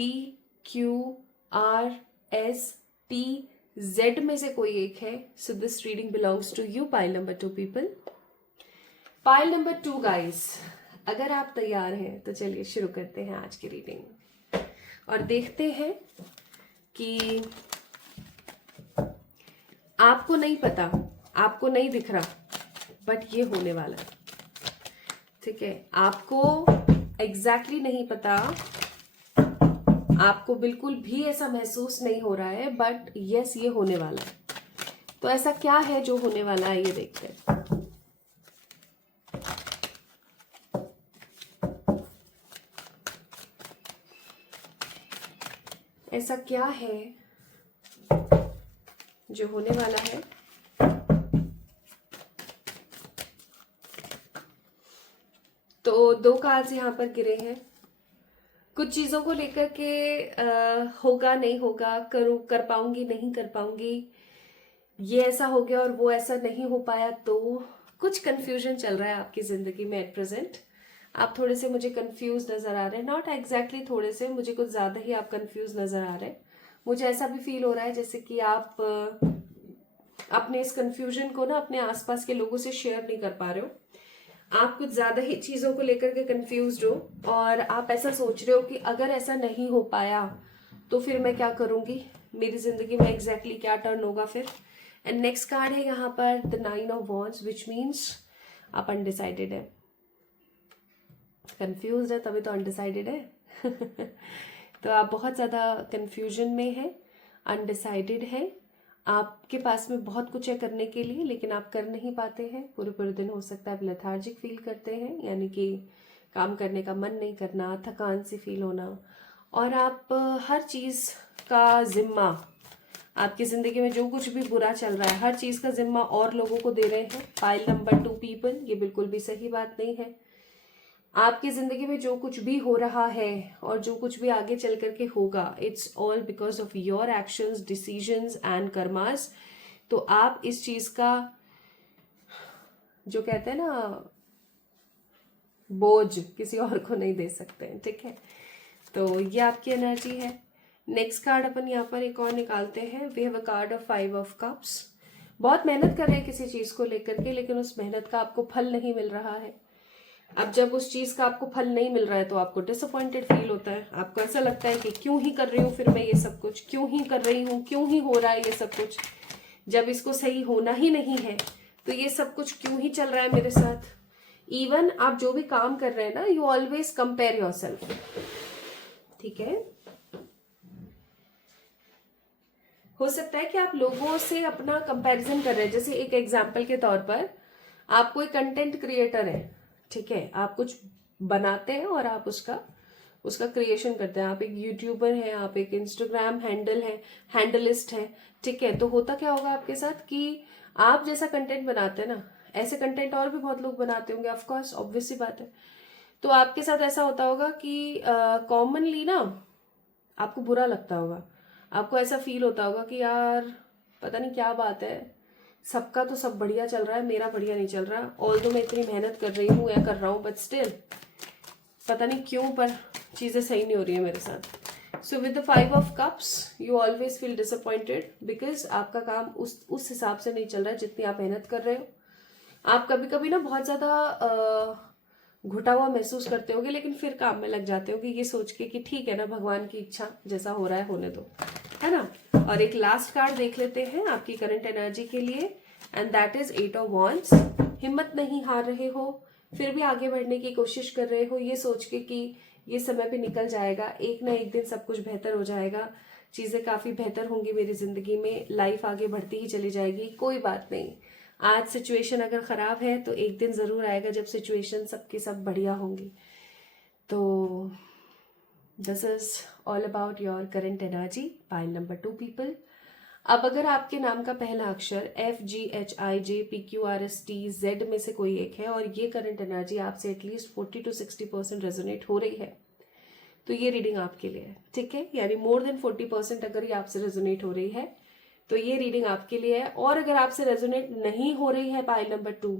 Q R S T Z में से कोई एक है, so this reading belongs to you, pile number 2 people. Pile number 2 guys, अगर आप तैयार हैं तो चलिए शुरू करते हैं आज की रीडिंग और देखते हैं कि आपको नहीं पता, आपको नहीं दिख रहा, बट ये होने वाला है। ठीक है, आपको एग्जैक्टली नहीं पता, आपको बिल्कुल भी ऐसा महसूस नहीं हो रहा है, बट यस ये होने वाला है। तो ऐसा क्या है जो होने वाला है, ये देखते हैं। ऐसा क्या है जो होने वाला है। तो 2 कार्ड्स यहाँ पर गिरे हैं। कुछ चीजों को लेकर के होगा नहीं होगा, करूँ कर पाऊंगी नहीं कर पाऊंगी, ये ऐसा हो गया और वो ऐसा नहीं हो पाया, तो कुछ कंफ्यूजन चल रहा है आपकी जिंदगी में एट प्रेजेंट। आप थोड़े से मुझे कंफ्यूज नजर आ रहे हैं, नॉट एग्जैक्टली थोड़े से, मुझे कुछ ज्यादा ही आप कंफ्यूज नजर आ रहे हैं। मुझे ऐसा भी फील हो रहा है जैसे कि आप अपने इस कंफ्यूजन को ना अपने आसपास के लोगों से शेयर नहीं कर पा रहे हो। आप कुछ ज्यादा ही चीजों को लेकर के कंफ्यूज हो और आप ऐसा सोच रहे हो कि अगर ऐसा नहीं हो पाया तो फिर मैं क्या करूंगी, मेरी जिंदगी में एग्जैक्टली क्या टर्न होगा फिर। एंड नेक्स्ट कार्ड है यहाँ पर the 9 of wands, which means आप अनडिसाइडेड है, कंफ्यूज है तभी तो अनडिसाइडेड है। तो आप बहुत ज्यादा कंफ्यूजन में है, अनडिसाइडेड है, आपके पास में बहुत कुछ है करने के लिए लेकिन आप कर नहीं पाते हैं। पूरे पूरे दिन हो सकता है आप लेथार्जिक फील करते हैं, यानी कि काम करने का मन नहीं करना, थकान सी फील होना, और आप हर चीज का जिम्मा, आपकी जिंदगी में जो कुछ भी बुरा चल रहा है हर चीज का जिम्मा और लोगों को दे रहे हैं। पाइल नंबर 2 पीपल, ये बिल्कुल भी सही बात नहीं है। आपकी जिंदगी में जो कुछ भी हो रहा है और जो कुछ भी आगे चल करके होगा, it's all because of your actions, decisions and karmas. तो आप इस चीज का जो कहते हैं ना बोझ किसी और को नहीं दे सकते हैं। ठीक है, तो ये आपकी एनर्जी है। नेक्स्ट कार्ड अपन यहाँ पर एक और निकालते हैं। We have a card of 5 of cups. बहुत मेहनत कर रहे हैं किसी चीज को लेकर के, लेकिन उस मेहनत का आपको फल नहीं मिल रहा है। अब जब उस चीज का आपको फल नहीं मिल रहा है तो आपको डिसअपॉइंटेड फील होता है। आपको ऐसा लगता है कि क्यों ही कर रही हूँ फिर मैं ये सब कुछ, क्यों ही कर रही हूँ, क्यों ही हो रहा है ये सब कुछ, जब इसको सही होना ही नहीं है तो ये सब कुछ क्यों ही चल रहा है मेरे साथ। इवन आप जो भी काम कर रहे हैं ना, you always compare your self. ठीक है, हो सकता है कि आप लोगों से अपना कंपैरिजन कर रहे हैं। जैसे एक एग्जांपल के तौर पर, आप कोई कंटेंट क्रिएटर है, ठीक है, आप कुछ बनाते हैं और आप उसका क्रिएशन करते हैं। आप एक यूट्यूबर हैं, आप एक इंस्टाग्राम हैंडलिस्ट हैं। ठीक है, तो होता क्या होगा आपके साथ कि आप जैसा कंटेंट बनाते हैं ना, ऐसे कंटेंट और भी बहुत लोग बनाते होंगे, ऑफ कोर्स, ऑब्वियस सी बात है। तो आपके साथ ऐसा होता होगा कि कॉमनली ना आपको बुरा लगता होगा, आपको ऐसा फील होता होगा कि यार पता नहीं क्या बात है, सबका तो सब बढ़िया चल रहा है, मेरा बढ़िया नहीं चल रहा। ऑल्दो मैं इतनी मेहनत कर रही हूँ या कर रहा हूँ, बट स्टिल पता नहीं क्यों पर चीजें सही नहीं हो रही है मेरे साथ। So with the 5 of cups you always feel disappointed because आपका काम उस हिसाब से नहीं चल रहा है जितनी आप मेहनत कर रहे हो। आप कभी कभी ना बहुत ज्यादा घुटा हुआ महसूस करते होगे, लेकिन फिर काम में लग जाते होगे ये सोच के कि ठीक है ना, भगवान की इच्छा, जैसा हो रहा है होने दो, है ना। और एक लास्ट कार्ड देख लेते हैं आपकी करंट एनर्जी के लिए, and that is 8 of wands. हिम्मत नहीं हार रहे हो, फिर भी आगे बढ़ने की कोशिश कर रहे हो, ये सोच के कि ये समय भी निकल जाएगा, एक ना एक दिन सब कुछ बेहतर हो जाएगा, चीजें काफी बेहतर होंगी मेरी जिंदगी में, लाइफ आगे बढ़ती ही चली जाएगी, कोई बात नहीं। आज सिचुएशन अगर खराब है तो एक दिन जरूर आएगा जब सिचुएशन सबकी सब बढ़िया होंगी। तो this is all about your current energy, pile number 2 people. अब अगर आपके नाम का पहला अक्षर FGHIJPQRSTZ में से कोई एक है और ये करंट एनर्जी आपसे एटलीस्ट 40 to 60% रेजोनेट हो रही है, तो ये रीडिंग आपके लिए है, ठीक है। यानी मोर देन 40% अगर ये आपसे रेजोनेट हो रही है तो ये रीडिंग आपके लिए है। और अगर आपसे रेजोनेट नहीं हो रही है पाइल नंबर 2,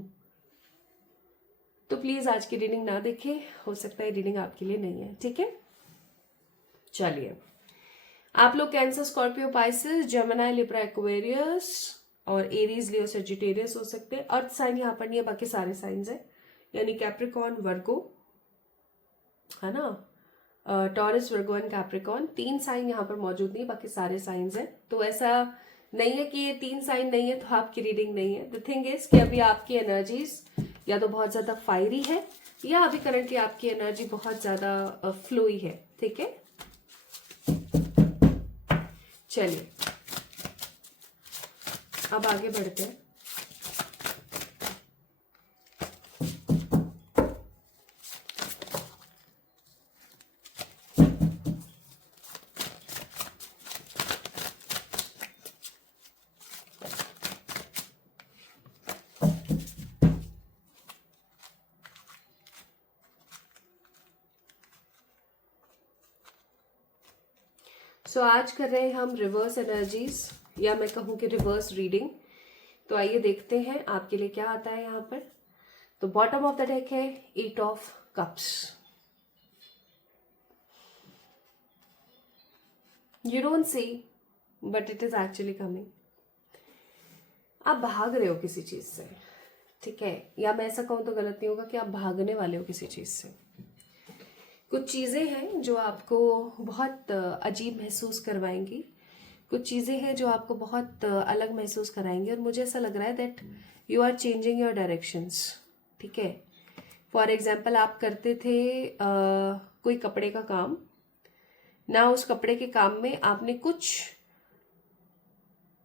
तो प्लीज आज की रीडिंग ना देखें, हो सकता है रीडिंग आपके लिए नहीं है, ठीक है। चलिए, आप लोग cancer, Scorpio, Pisces, Gemini, Libra, Aquarius और एरीज, लियो, सेजिटेरियस हो सकते हैं। अर्थ साइन यहाँ पर नहीं है, बाकी सारे साइंस है, यानी कैप्रिकॉर्न, वर्गो, है ना, Taurus, Virgo and Capricorn. 3 sign यहाँ पर मौजूद नहीं, बाकी सारे साइंस है। तो ऐसा नहीं है कि ये 3 साइन नहीं है तो आपकी रीडिंग नहीं है। द थिंग इज कि अभी आपकी एनर्जीज या तो बहुत ज्यादा फायरी है या अभी करंटली आपकी एनर्जी बहुत ज्यादा फ्लोई है, ठीक है। चलिए अब आगे बढ़ते हैं। सो आज कर रहे हैं हम रिवर्स एनर्जीज, या मैं कहूं कि रिवर्स रीडिंग। तो आइए देखते हैं आपके लिए क्या आता है यहाँ पर। तो बॉटम ऑफ द डेक है 8 of cups. You don't see but it is actually coming. आप भाग रहे हो किसी चीज से, ठीक है, या मैं ऐसा कहूं तो गलत नहीं होगा कि आप भागने वाले हो किसी चीज से। कुछ चीजें हैं जो आपको बहुत अजीब महसूस करवाएंगी, कुछ चीजें हैं जो आपको बहुत अलग महसूस कराएंगी, और मुझे ऐसा लग रहा है that you are changing your directions, ठीक है। फॉर एग्जाम्पल, आप करते थे कोई कपड़े का काम ना, उस कपड़े के काम में आपने कुछ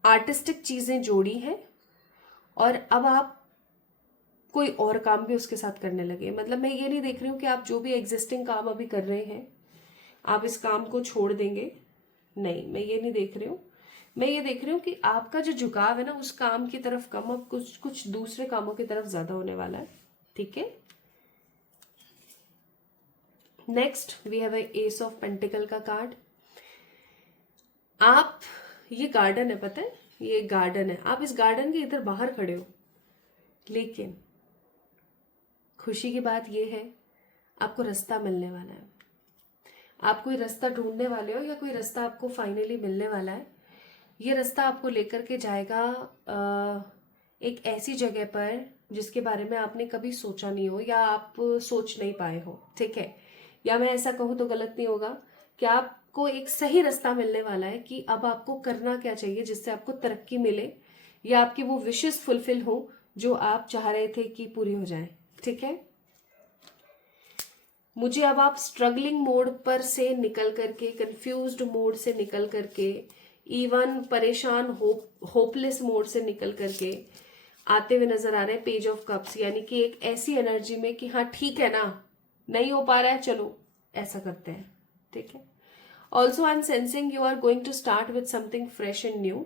आर्टिस्टिक चीजें जोड़ी हैं और अब आप कोई और काम भी उसके साथ करने लगे। मतलब मैं ये नहीं देख रही हूँ कि आप जो भी एग्जिस्टिंग काम अभी कर रहे हैं आप इस काम को छोड़ देंगे, नहीं, मैं ये नहीं देख रही हूँ। मैं ये देख रही हूँ कि आपका जो झुकाव है ना उस काम की तरफ कम, अब कुछ दूसरे कामों की तरफ ज्यादा होने वाला है, ठीक है। Next we have ace of pentacle का कार्ड। आप, ये गार्डन है, पता है ये गार्डन है, आप इस गार्डन के इधर बाहर खड़े हो, लेकिन खुशी की बात यह है आपको रास्ता मिलने वाला है। आप कोई रास्ता ढूंढने वाले हो या कोई रास्ता आपको फाइनली मिलने वाला है। ये रास्ता आपको लेकर के जाएगा एक ऐसी जगह पर जिसके बारे में आपने कभी सोचा नहीं हो या आप सोच नहीं पाए हो, ठीक है। या मैं ऐसा कहूँ तो गलत नहीं होगा कि आपको एक सही रास्ता मिलने वाला है कि अब आपको करना क्या चाहिए जिससे आपको तरक्की मिले या आपकी वो विशेस फुलफिल हो जो आप चाह रहे थे कि पूरी हो जाए, ठीक है। मुझे अब आप स्ट्रगलिंग मोड पर से निकल करके, कंफ्यूज्ड मोड से निकल करके, इवन परेशान होपलेस मोड से निकल करके आते हुए नजर आ रहे हैं पेज ऑफ कप्स, यानी कि एक ऐसी एनर्जी में कि हाँ ठीक है ना, नहीं हो पा रहा है, चलो ऐसा करते हैं, ठीक है। Also I am sensing you are going to start with something fresh and new.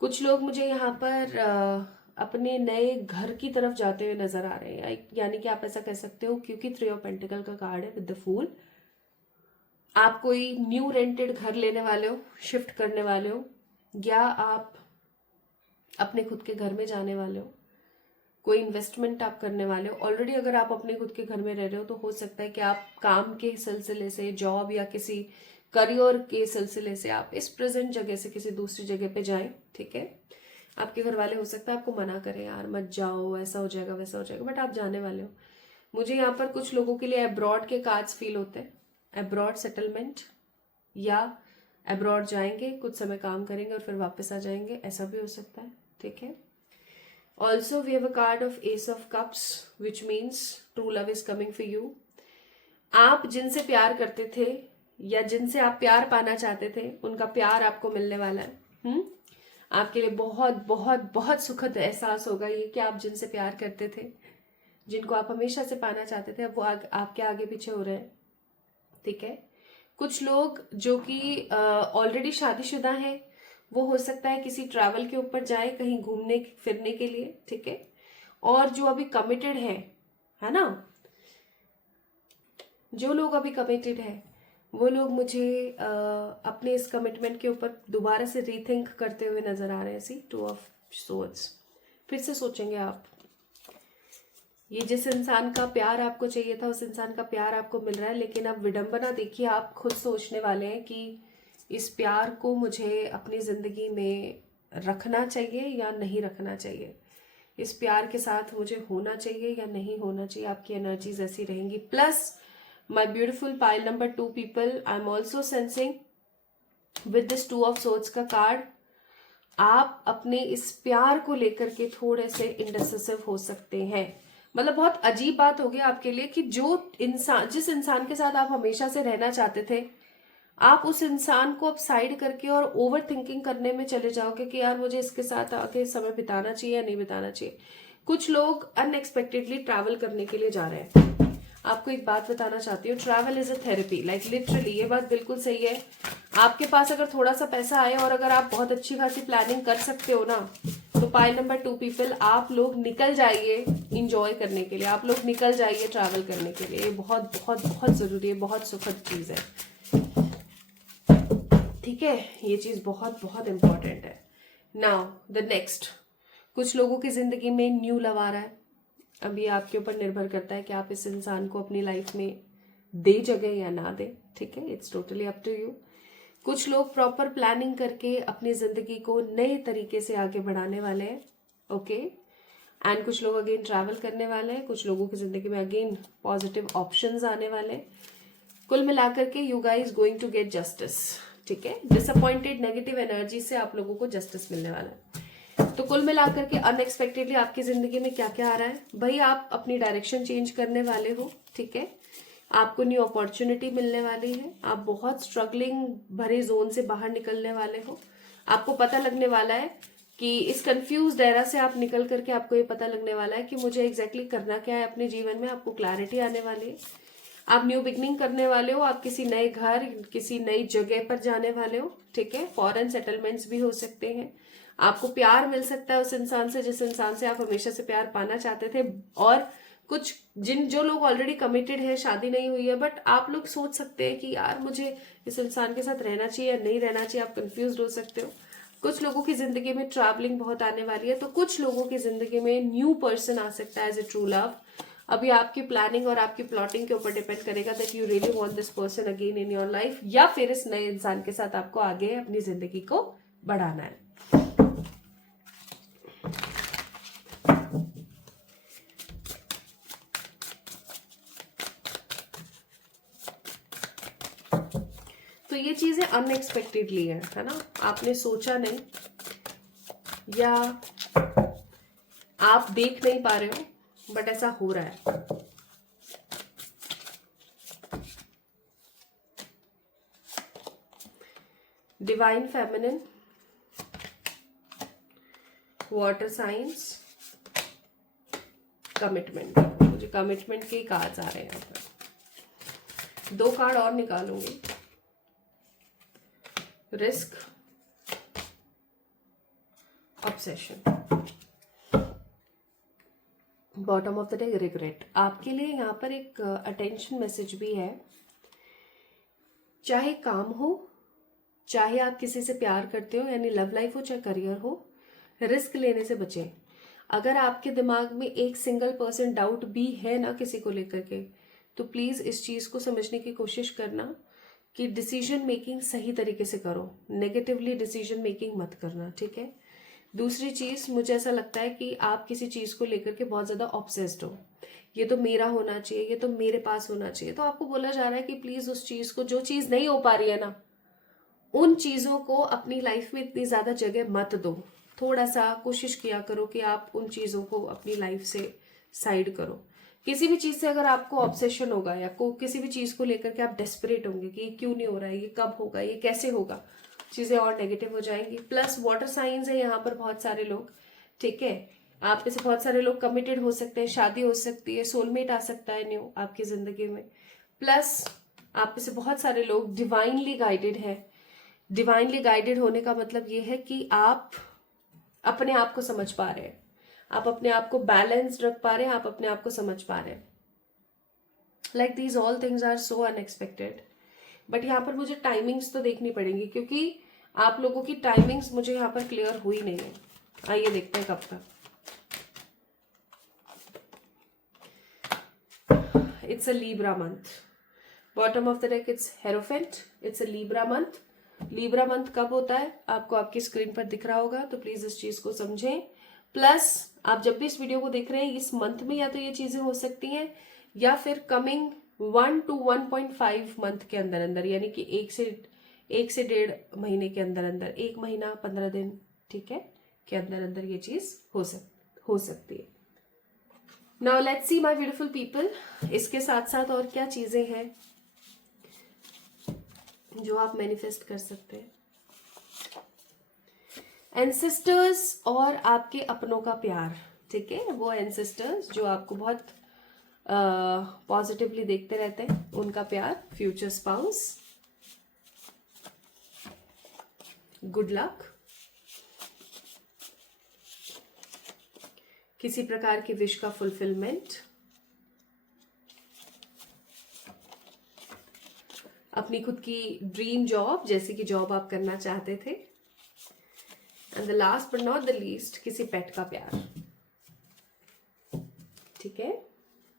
कुछ लोग मुझे यहाँ पर अपने नए घर की तरफ जाते हुए नजर आ रहे हैं, यानी कि आप ऐसा कह सकते हो, क्योंकि 3 ऑफ पेंटिकल का कार्ड है विद द फूल। आप कोई न्यू रेंटेड घर लेने वाले हो, शिफ्ट करने वाले हो, या आप अपने खुद के घर में जाने वाले हो, कोई इन्वेस्टमेंट आप करने वाले हो। ऑलरेडी अगर आप अपने खुद के घर में रह रहे हो तो हो सकता है कि आप काम के सिलसिले से, जॉब या किसी करियर के सिलसिले से आप इस प्रेजेंट जगह से किसी दूसरी जगह पे जाएं, ठीक है। आपके घर वाले हो सकता है आपको मना करें, यार मत जाओ, ऐसा हो जाएगा वैसा हो जाएगा, बट आप जाने वाले हो। मुझे यहाँ पर कुछ लोगों के लिए अब्रॉड के कार्ड्स फील होते हैं, अब्रॉड सेटलमेंट, या अब्रॉड जाएंगे, कुछ समय काम करेंगे और फिर वापस आ जाएंगे, ऐसा भी हो सकता है, ठीक है। Also we have a card of ace of cups which means true love is coming for you. आप जिनसे प्यार करते थे या जिनसे आप प्यार पाना चाहते थे उनका प्यार आपको मिलने वाला है। आपके लिए बहुत बहुत बहुत सुखद एहसास होगा ये कि आप जिनसे प्यार करते थे, जिनको आप हमेशा से पाना चाहते थे, अब वो आपके आगे पीछे हो रहे हैं, ठीक है। कुछ लोग जो कि ऑलरेडी शादीशुदा हैं वो हो सकता है किसी ट्रैवल के ऊपर जाए, कहीं घूमने फिरने के लिए, ठीक है। और जो अभी कमिटेड है ना, जो लोग अभी कमिटेड है वो लोग मुझे अपने इस कमिटमेंट के ऊपर दोबारा से रीथिंक करते हुए नजर आ रहे हैं। सी 2 ऑफ सोर्ड्स, फिर से सोचेंगे आप। ये जिस इंसान का प्यार आपको चाहिए था उस इंसान का प्यार आपको मिल रहा है, लेकिन अब विडंबना देखिए, आप खुद सोचने वाले हैं कि इस प्यार को मुझे अपनी जिंदगी में रखना चाहिए या नहीं रखना चाहिए, इस प्यार के साथ मुझे होना चाहिए या नहीं होना चाहिए। आपकी एनर्जीज ऐसी रहेंगी। Plus my beautiful pile number 2 people, I am also sensing with this 2 of swords का कार्ड, आप अपने इस प्यार को लेकर के थोड़े से इंडिसिसिव हो सकते हैं। मतलब बहुत अजीब बात होगी आपके लिए कि जिस इंसान के साथ आप हमेशा से रहना चाहते थे, आप उस इंसान को अब साइड करके और ओवर थिंकिंग करने में चले जाओगे कि यार मुझे इसके साथ आके समय बिताना चाहिए या नहीं बिताना चाहिए। कुछ लोग अनएक्सपेक्टेडली ट्रैवल करने के लिए जा रहे हैं। आपको एक बात बताना चाहती हूँ, travel is a therapy, like literally ये बात बिल्कुल सही है। आपके पास अगर थोड़ा सा पैसा आए और अगर आप बहुत अच्छी खासी प्लानिंग कर सकते हो ना, तो पाइल नंबर 2 पीपल, आप लोग निकल जाइए इंजॉय करने के लिए, आप लोग निकल जाइए ट्रैवल करने के लिए। ये बहुत बहुत बहुत जरूरी है, बहुत सुखद चीज है। ठीक है, ये चीज बहुत बहुत इंपॉर्टेंट है। नाउ द नेक्स्ट, कुछ लोगों की जिंदगी में न्यू लव आ रहा है। अभी आपके ऊपर निर्भर करता है कि आप इस इंसान को अपनी लाइफ में दे जगह या ना दे। ठीक है, it's totally up to you. कुछ लोग प्रॉपर प्लानिंग करके अपनी जिंदगी को नए तरीके से आगे बढ़ाने वाले हैं। ओके, एंड कुछ लोग अगेन ट्रैवल करने वाले हैं। कुछ लोगों की जिंदगी में अगेन पॉजिटिव ऑप्शंस आने वाले हैं। कुल मिलाकर के you guys going to get justice. ठीक है, डिसअपॉइंटेड नेगेटिव एनर्जी से आप लोगों को जस्टिस मिलने वाला है। तो कुल मिलाकर के अनएक्सपेक्टेडली आपकी जिंदगी में क्या क्या आ रहा है भाई, आप अपनी डायरेक्शन चेंज करने वाले हो। ठीक है, आपको न्यू अपॉर्चुनिटी मिलने वाली है। आप बहुत स्ट्रगलिंग भरे जोन से बाहर निकलने वाले हो। आपको पता लगने वाला है कि इस कंफ्यूज एरा से आप निकल करके आपको ये पता लगने वाला है कि मुझे एग्जैक्टली करना क्या है अपने जीवन में। आपको क्लैरिटी आने वाली है। आप न्यू बिगनिंग करने वाले हो। आप किसी नए घर, किसी नई जगह पर जाने वाले हो। ठीक है, फॉरेन सेटलमेंट्स भी हो सकते हैं। आपको प्यार मिल सकता है उस इंसान से जिस इंसान से आप हमेशा से प्यार पाना चाहते थे। और कुछ जो लोग ऑलरेडी कमिटेड है, शादी नहीं हुई है, बट आप लोग सोच सकते हैं कि यार मुझे इस इंसान के साथ रहना चाहिए या नहीं रहना चाहिए। आप कंफ्यूज हो सकते हो। कुछ लोगों की जिंदगी में ट्रैवलिंग बहुत आने वाली है, तो कुछ लोगों की जिंदगी में न्यू पर्सन आ सकता है एज ए ट्रू लव। अभी आपकी प्लानिंग और आपकी प्लॉटिंग के ऊपर डिपेंड करेगा that you really want this person again in your life, या फिर इस नए इंसान के साथ आपको आगे अपनी जिंदगी को बढ़ाना है। तो ये चीजें अनएक्सपेक्टेडली है ना, आपने सोचा नहीं या आप देख नहीं पा रहे हो, बट ऐसा हो रहा है। Divine feminine, water science, commitment. मुझे कमिटमेंट के कार्ड्स आ रहे हैं यहाँ पर। 2 कार्ड और निकालूंगी। Risk, obsession, bottom of the day regret. आपके लिए यहाँ पर एक अटेंशन मैसेज भी है। चाहे काम हो, चाहे आप किसी से प्यार करते हो यानी लव लाइफ हो, चाहे करियर हो, रिस्क लेने से बचें। अगर आपके दिमाग में 1% डाउट भी है ना किसी को लेकर के, तो प्लीज इस चीज को समझने की कोशिश करना कि डिसीजन मेकिंग सही तरीके से करो। नेगेटिवली डिसीजन मेकिंग मत करना। ठीक है, दूसरी चीज, मुझे ऐसा लगता है कि आप किसी चीज को लेकर के बहुत ज्यादा ऑब्सेस्ड हो। ये तो मेरा होना चाहिए, ये तो मेरे पास होना चाहिए। तो आपको बोला जा रहा है कि प्लीज उस चीज को, जो चीज नहीं हो पा रही है ना, उन चीजों को अपनी लाइफ में इतनी ज्यादा जगह मत दो। थोड़ा सा कोशिश किया करो कि आप उन चीजों को अपनी लाइफ से साइड करो। किसी भी चीज से अगर आपको ऑब्सेशन होगा या किसी भी चीज को लेकर के आप डेस्परेट होंगे कि ये क्यों नहीं हो रहा है, ये कब होगा, ये कैसे होगा, चीजें और नेगेटिव हो जाएंगी। प्लस वाटर साइंस है यहाँ पर बहुत सारे लोग। ठीक है, आप में से बहुत सारे लोग कमिटेड हो सकते हैं, शादी हो सकती है, सोलमेट आ सकता है न्यू आपकी जिंदगी में। प्लस आप में से बहुत सारे लोग डिवाइनली गाइडेड है। डिवाइनली गाइडेड होने का मतलब ये है कि आप अपने आप को समझ पा रहे हैं, आप अपने आप को बैलेंस्ड रख पा रहे हैं, आप अपने आप को समझ पा रहे हैं। Like these all things are so unexpected. But यहाँ पर मुझे टाइमिंग्स तो देखनी पड़ेंगी, क्योंकि आप लोगों की टाइमिंग्स मुझे यहाँ पर क्लियर हुई नहीं है। आइए देखते हैं कब तक। It's a Libra month, bottom of the deck it's hierophant, it's a Libra month. Libra month कब होता है आपको आपकी स्क्रीन पर दिख रहा होगा, तो प्लीज इस चीज को समझें। प्लस आप जब भी इस वीडियो को देख रहे हैं इस मंथ में या तो ये चीजें हो सकती हैं या फिर कमिंग 1 to 1.5 मंथ के अंदर अंदर, यानी कि 1 से 1.5 महीने के अंदर अंदर, 1 महीना 15 दिन, ठीक है, के अंदर अंदर ये चीज हो सकती है। Now let's see my beautiful people, इसके साथ साथ और क्या चीजें हैं जो आप मैनिफेस्ट कर सकते हैं। एंसेस्टर्स और आपके अपनों का प्यार, ठीक है, वो एंसेस्टर्स जो आपको बहुत पॉजिटिवली देखते रहते हैं, उनका प्यार, फ्यूचर स्पाउस, गुड लक, किसी प्रकार की विश का फुलफिलमेंट, अपनी खुद की ड्रीम जॉब, जैसे कि जॉब आप करना चाहते थे, and the last but not the least किसी पेट का प्यार, ठीक है।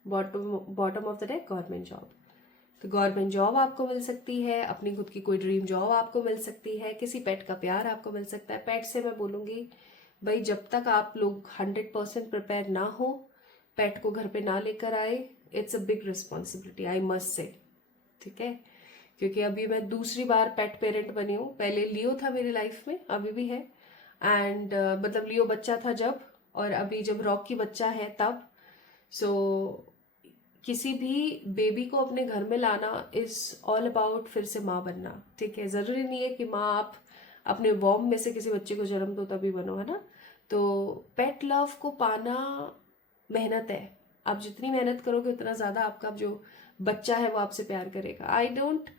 Bottom of the deck government job, तो गवर्नमेंट जॉब आपको मिल सकती है, अपनी खुद की कोई ड्रीम जॉब आपको मिल सकती है, किसी पेट का प्यार आपको मिल सकता है। पेट से मैं बोलूंगी भाई जब तक आप लोग 100% प्रिपेयर ना हो, पेट को घर पे ना लेकर आए, it's a big responsibility, I must say, ठीक है। क्योंकि अभी मैं दूसरी बार पेट पेरेंट बनी हूँ, पहले लियो था मेरी लाइफ में, अभी भी है, एंड मतलब लियो बच्चा था जब, और अभी जब रॉकी बच्चा है तब। सो किसी भी बेबी को अपने घर में लाना इज ऑल अबाउट फिर से माँ बनना, ठीक है। जरूरी नहीं है कि माँ आप अपने वॉर्म में से किसी बच्चे को जन्म दो तभी बनो, है ना। तो पेट लव को पाना मेहनत है, आप जितनी मेहनत करोगे उतना ज्यादा आपका जो बच्चा है वो आपसे प्यार करेगा। आई डोंट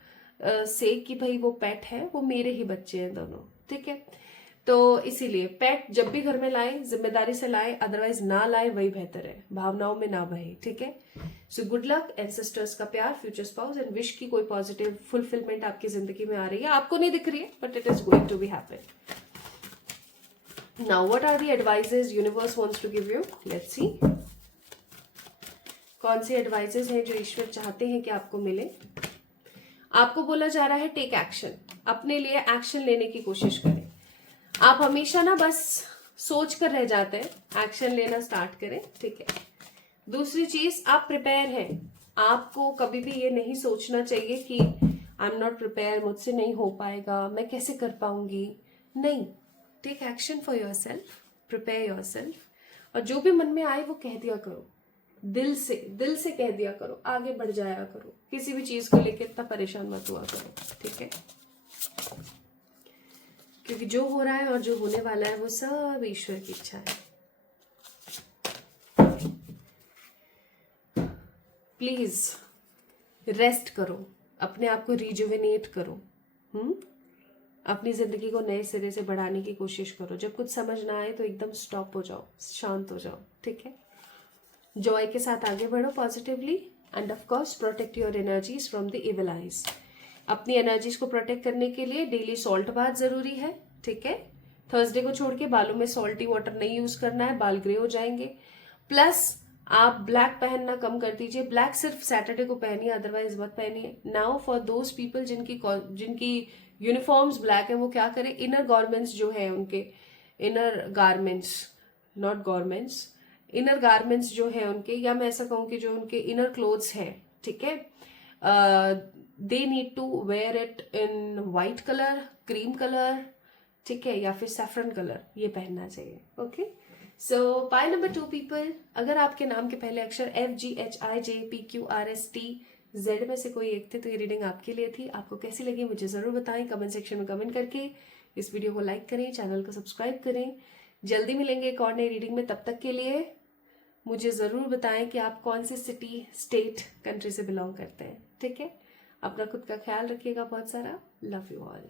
से कि भाई वो पेट है, वो मेरे ही बच्चे हैं दोनों, ठीक है। तो इसीलिए पेट जब भी घर में लाए जिम्मेदारी से लाए, अदरवाइज ना लाए वही बेहतर है, भावनाओं में ना बहे, ठीक है। सो गुड लक, एंसेस्टर्स का प्यार, फ्यूचर स्पाउस, एंड विश की कोई पॉजिटिव फुलफिलमेंट आपकी जिंदगी में आ रही है, आपको नहीं दिख रही है but it is going to be happen. Now what are the advices universe wants to give you, let's see कौन सी एडवाइसेस हैं जो ईश्वर चाहते हैं कि आपको मिले। आपको बोला जा रहा है टेक एक्शन, अपने लिए एक्शन लेने की कोशिश करें। आप हमेशा ना बस सोच कर रह जाते हैं, एक्शन लेना स्टार्ट करें, ठीक है। दूसरी चीज, आप प्रिपेयर हैं, आपको कभी भी ये नहीं सोचना चाहिए कि आई एम नॉट प्रिपेयर, मुझसे नहीं हो पाएगा, मैं कैसे कर पाऊंगी, नहीं। Take action for your self, prepare your self, और जो भी मन में आए वो कह दिया करो, दिल से कह दिया करो, आगे बढ़ जाया करो, किसी भी चीज को लेकर इतना परेशान मत हुआ करो, ठीक है। क्योंकि जो हो रहा है और जो होने वाला है वो सब ईश्वर की इच्छा है। प्लीज रेस्ट करो, अपने आप को रिजुविनेट करो, अपनी जिंदगी को नए सिरे से बढ़ाने की कोशिश करो। जब कुछ समझ ना आए तो एकदम स्टॉप हो जाओ, शांत हो जाओ, ठीक है। जॉय के साथ आगे बढ़ो positively, end of course protect your energies from the evil eyes. अपनी एनर्जीज को प्रोटेक्ट करने के लिए डेली सॉल्ट बाथ जरूरी है, ठीक है। थर्सडे को छोड़ के बालों में सॉल्टी वाटर नहीं यूज करना है, बाल ग्रे हो जाएंगे। प्लस आप ब्लैक पहनना कम कर दीजिए, ब्लैक सिर्फ सैटरडे को पहनिए, अदरवाइज मत पहनिए। नाउ फॉर दोज पीपल जिनकी यूनिफॉर्म्स ब्लैक है, वो क्या करें, इनर गारमेंट्स जो है उनके, inner garments not garments, inner garments जो है उनके, या मैं ऐसा कहूँ कि जो उनके इनर क्लोथ्स है, ठीक है, they need to wear it in white colour, cream colour, ठीक है, या फिर सैफरन कलर, ये पहनना चाहिए, okay. So pile number 2 people, अगर आपके नाम के पहले अक्षर FGHIJPQRSTZ में से कोई एक थे तो ये रीडिंग आपके लिए थी। आपको कैसी लगी मुझे जरूर बताएं कमेंट सेक्शन में कमेंट करके। इस वीडियो को लाइक करें, चैनल को सब्सक्राइब करें। जल्दी मिलेंगे एक और नई रीडिंग में, तब तक के लिए मुझे जरूर बताएं कि आप कौन सी सिटी, स्टेट, कंट्री से बिलोंग करते हैं, ठीक है। अपना खुद का ख्याल रखिएगा बहुत सारा, लव यू ऑल।